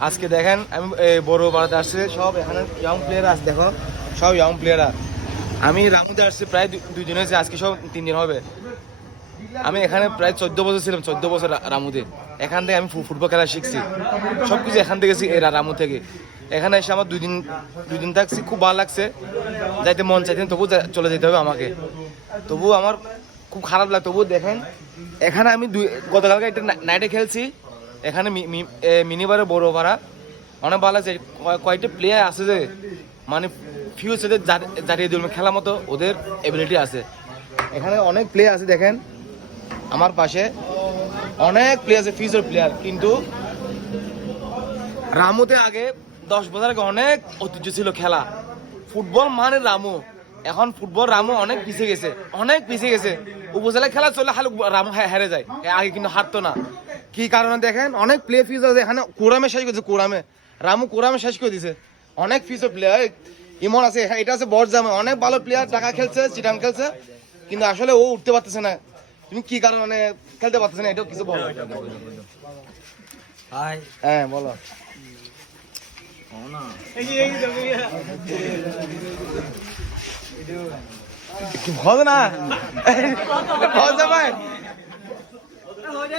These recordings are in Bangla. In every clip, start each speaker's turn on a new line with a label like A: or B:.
A: আজকে দেখেন, আমি বড় বাড়াতে আসছে। সব এখানে ইয়ং প্লেয়ার আছে, দেখো। সব ইয়ং প্লেয়ার আমি রামুতে আসছি, প্রায় দু- দুই দিন হয়েছে। আজকে সব তিন দিন হবে। আমি এখানে প্রায় চোদ্দ বছর ছিলাম, চোদ্দ বছর রামুতে এখান থেকে আমি ফুটবল খেলা শিখছি। সব কিছু এখান থেকে রামু থেকে। এখানে এসে আমার দুদিন দুদিন থাকছি। খুব ভালো লাগছে। যাইতে মন চাইতেন তবু চলে যেতে হবে আমাকে। তবু আমার খুব খারাপ লাগে তবু দেখেন, এখানে আমি দুই গতকালকে একটা নাইটে খেলছি। এখানে মিনিবারে বড় পাড়া অনেক ভালো আছে। কয়- কয়েকটা প্লেয়ার আছে যে মানে ফিউচারে জারিয়ে দিল খেলার মতো ওদের এবিলিটি আছে। এখানে অনেক প্লেয়ার আছে, দেখেন। আমার পাশে অনেক প্লেয়ার আছে ফিউচার প্লেয়ার কিন্তু রামুতে আগে দশ বছর আগে অনেক ঐতিহ্য ছিল খেলা। ফুটবল মানে রামু। এখন ফুটবল রামু অনেক পিছিয়ে গেছে। অনেক পিছিয়ে গেছে। উপজেলা খেলা চলে খালি রামু হেরে যায়। আগে কিন্তু হারতো না। কি কারণে দেখেন? অনেক প্লে ফিজ আছে এখানে। কোরামে শেষ করেছে কোরামে রামু কোরামে শেষ করে দিছে। অনেক ফিউচার প্লেয়ার ইমন আছে এটা আছে বরজামে অনেক ভালো প্লেয়ার টাকা খেলছে চিটাং খেলছে। কিন্তু আসলে ও উঠতে পারতেছে না। তুমি কি কারণে খেলতে পারতেছে না? এটাও কিছু বলো। হ্যাঁ বলো। হবে না। ভাই।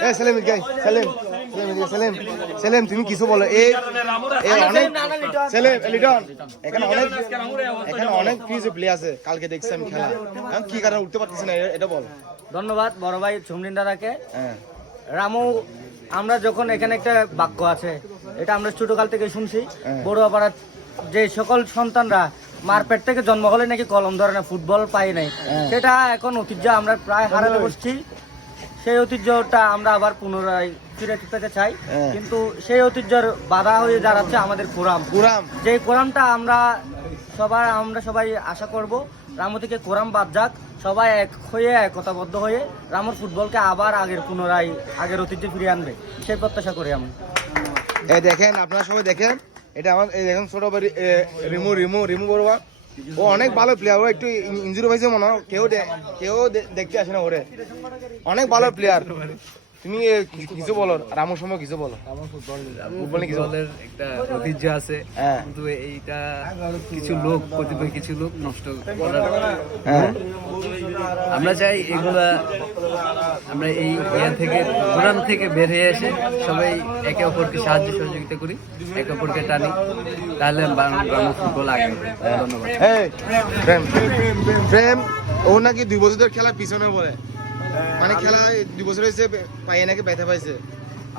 A: এ সেলিম গাই সেলিম সেলিম সেলিম সেলিম তুমি কিছু বলো। এই এই অনেক সেলিম লিটন এখানে অনেক এখানে অনেক ফিজ প্লে আছে। কালকে দেখছি আমি খেলা। কি কারণে উঠতে পারতেছি না এটা বল।
B: ধন্যবাদ বড় ভাই চুমরিন দাদাকে।
A: হ্যাঁ।
B: রামু আমরা যখন এখানে একটা বাক্য আছে এটা আমরা ছোটকাল থেকে শুনছি।
A: হ্যাঁ।
B: বড় পাড়ার যে সকল সন্তানরা মার পেট থেকে জন্ম হলে নাকি কলম ধরে না ফুটবল পাই নাই।
A: হ্যাঁ।
B: সেটা এখন ঐতিহ্য আমরা প্রায় হারাতে বসছি। সেই ঐতিহ্যটা আমরা আবার পুনরায় ফিরে পেতে চাই।
A: হ্যাঁ।
B: কিন্তু সেই ঐতিহ্যর বাধা হয়ে দাঁড়াচ্ছে আমাদের কোরাম।
A: পুরাম
B: যে কোরআনটা আমরা সবাই আমরা সবাই আশা করব রামু থেকে কোরআন বাদ যাক সবাই এক হয়ে একতাবদ্ধ হয়ে রামুর ফুটবলকে আবার আগের পুনরায় আগের ঐতিহ্যে ফিরিয়ে আনবে। সেই প্রত্যাশা করি আমি।
A: এই দেখেন আপনারা সবাই দেখেন এটা আমার এই দেখেন ছোট বাড়ি রিমু রিমু রিমু বড়ুয়া ও অনেক ভালো প্লেয়ার ও একটু ইঞ্জুরি হয়েছে মনে হয়। কেউ কেউ দেখতে আসে না ওরে। অনেক ভালো প্লেয়ার তুমি কিছু বলো রামুর সময় কিছু বলো। ফুটবল কিছু
C: একটা ঐতিহ্য আছে।
A: হ্যাঁ।
C: কিন্তু এইটা কিছু লোক কতিপয় কিছু লোক নষ্ট করার
A: হ্যাঁ।
C: আমরা চাই এগুলা আমরা এই ইয়া থেকে কোরআন থেকে বের হয়ে এসে সবাই একে অপরকে সাহায্য সহযোগিতা করি একে অপরকে টানি। তাহলে বাংলা ফুটবল আগে ধন্যবাদ।
A: এই প্রেম প্রেম ও নাকি দুই বছর ধরে খেলার পিছনে বলে। মানে খেলা দুই বছর হয়েছে পায়ে নাকি ব্যথা পাইছে?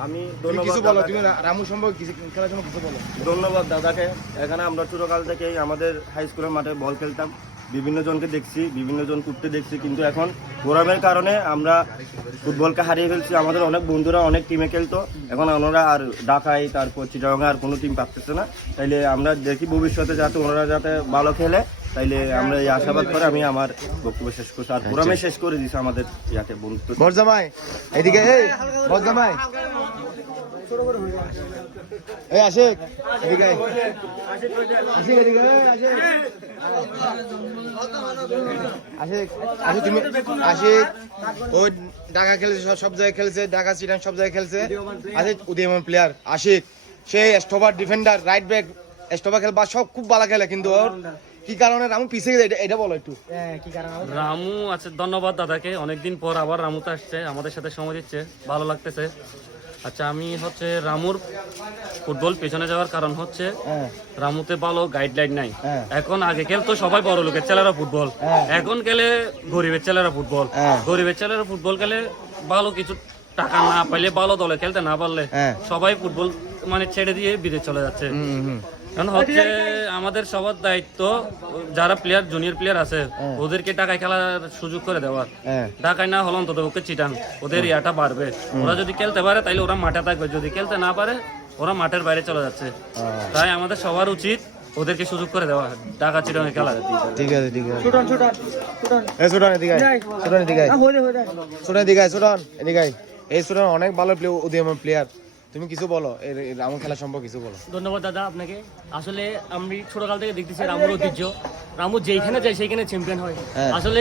D: আমি ধন্যবাদ
A: কিছু বলো। তুমি রামু সম্পর্কে কিছু খেলার জন্য কিছু বলো।
D: ধন্যবাদ দাদাকে। এখানে আমরা ছোটকাল থেকেই আমাদের হাই স্কুলের মাঠে বল খেলতাম। বিভিন্ন জনকে দেখছি বিভিন্ন জন করতে দেখছি কিন্তু এখন গরমের কারণে আমরা ফুটবলকে হারিয়ে ফেলছি। আমাদের অনেক বন্ধুরা অনেক টিমে খেলতো। এখন ওনারা আর ঢাকায় তারপর চিটাগাঙে আর কোনো টিম পাচ্ছে না। তাইলে আমরা দেখি ভবিষ্যতে যাতে ওনারা যাতে ভালো খেলে। তাইলে আমরা এই আশাবাদ করে আমি আমার বক্তব্য শেষ করছি। আর পুরামে শেষ করে দিছি আমাদের ইয়াতে বন্ধুত্ব।
A: বরজামাই এদিকে বরজামাই এই আশিক এদিকে আশিক এদিকে আশিক। আশিক তুমি আশিক ও ঢাকা খেলেছে সব- জায়গায় খেলছে ঢাকা সিটান সব জায়গায় খেলছে। আশিক উদীয়মান প্লেয়ার আশিক সে stopper defender right back stopper খেলে বা সব খুব ভালো খেলে কিন্তু ওর। কি কারণে? রামু পিছিয়ে গেছে এটা- এটা বলো একটু।
B: হ্যাঁ, কি কারণ?
E: রামু আছে ধন্যবাদ দাদাকে। অনেকদিন পর আবার রামু তো আসছে আমাদের সাথে সময় দিচ্ছে ভালো লাগতেছে। আচ্ছা আমি হচ্ছে রামুর ফুটবল পেছনে যাওয়ার কারণ হচ্ছে
A: হ্যাঁ
E: রামুতে ভালো গাইডলাইন নাই
A: হ্যাঁ।
E: এখন আগে খেলতো সবাই বড় লোকের ছেলেরা ফুটবল
A: হ্যাঁ।
E: এখন খেলে গরিবের ছেলেরা ফুটবল। গরিবের ছেলেরা ফুটবল খেলে ভালো কিছু টাকা না পাইলে ভালো দলে খেলতে না পারলে। সবাই ফুটবল মানে ছেড়ে দিয়ে বিদেশ চলে যাচ্ছে কারণ হচ্ছে আমাদের সবার দায়িত্ব যারা প্লেয়ার জুনিয়র প্লেয়ার আছে ওদেরকে টাকায় খেলার সুযোগ করে দেওয়ার।
A: হ্যাঁ।
E: ঢাকায় না হলো অন্তত ওকে চিটান ওদের ইয়াটা বাড়বে। ওরা যদি খেলতে পারে তাইলে ওরা মাঠে থাকবে। যদি খেলতে না পারে ওরা মাঠের বাইরে চলে যাচ্ছে। তাই আমাদের সবার উচিত ওদেরকে সুযোগ করে দেওয়া। ঢাকা চিটানে খেলা।
A: ঠিক আছে ঠিক আছে।
B: ছুটন ছুটন ছুটন
A: এই সুডান এদিকে। এদিকে।
B: হয়ে হয়ে
A: এদিকে এদিকে এই অনেক ভালো প্লেয়ার উদীয়মান প্লেয়ার তুমি কিছু বলো? এই রামু খেলা সম্পর্কে কিছু বলো।
F: ধন্যবাদ দাদা আপনাকে। আসলে আমি ছোটকাল থেকে দেখতেছি রামুর ঐতিহ্য। রামু যেইখানে যায় সেইখানে চ্যাম্পিয়ন হয়।
A: হ্যাঁ।
F: আসলে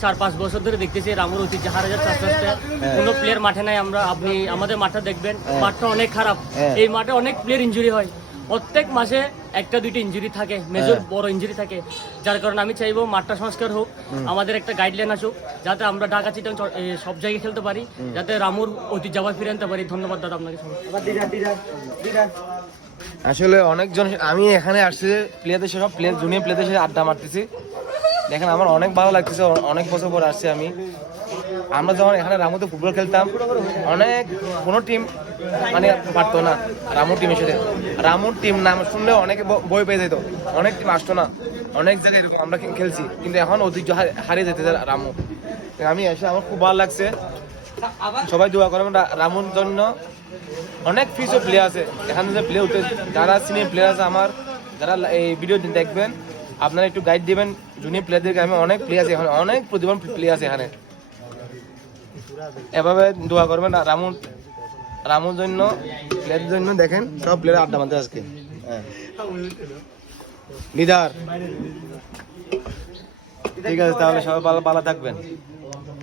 F: চার পাঁচ বছর ধরে দেখতেছি রামুর ঐতিহ্য হারা যাচ্ছে আস্তে আস্তে কোনো প্লেয়ার মাঠে নাই আমরা। আপনি আমাদের মাঠটা দেখবেন। মাঠটা অনেক খারাপ।
A: হ্যাঁ।
F: এই মাঠে অনেক প্লেয়ার ইঞ্জুরি হয়। প্রত্যেক মাসে একটা দুইটা ইঞ্জুরি থাকে মেজর
A: হ্যাঁ।
F: বড় ইনজুরি থাকে। যার কারণে আমি চাইব মাঠটা সংস্কার হোক আমাদের একটা গাইডলাইন আসুক যাতে আমরা ঢাকা চিটাং সব জায়গায় খেলতে পারি যাতে রামুর ঐতিহ্য আবার ফিরে আনতে পারি। ধন্যবাদ দাদা আপনাকে
A: আসলে অনেকজন আমি এখানে আসছি প্লেয়ারদের সব প্লেয়ার জুনিয়র প্লেয়ারদের সাথে আড্ডা মারতেছি। দেখেন আমার অনেক ভালো লাগতেছে অনেক বছর পর আসছি আমি। আমরা যখন এখানে রামুতে ফুটবল খেলতাম, অনেক কোনো টিম মানে পারতো না রামুর টিমের সাথে। রামুর টিম নাম শুনলে অনেকে বই পেয়ে যেত। অনেক টিম আসতো না। অনেক জায়গায় এরকম আমরা খেলছি। কিন্তু এখন ঐতিহ্য হার- হারিয়ে যেতেছে রামু। আমি এসে আমার খুব ভালো লাগছে। সবাই দোয়া করবেন রা- রামুর জন্য। অনেক ফিসও প্লেয়ার আছে। এখানে যে প্লেয়ার উঠে যারা সিনিয়র প্লেয়ার আছে আমার, যারা এই ভিডিও দেখবেন, আপনারা একটু গাইড দিবেন। জুনিয়র প্লেয়ারদেরকে আমি অনেক প্লেয়ার আছে এখানে। অনেক প্রতিভান প্লেয়ার আছে এখানে। এভাবে দোয়া করবেন। রামুর রামুর জন্য প্লেয়ারদের জন্য দেখেন, সব প্লেয়ার আড্ডা মারতে আজকে। হ্যাঁ। ঠিক আছে, তাহলে সবাই ভালো ভালো থাকবেন।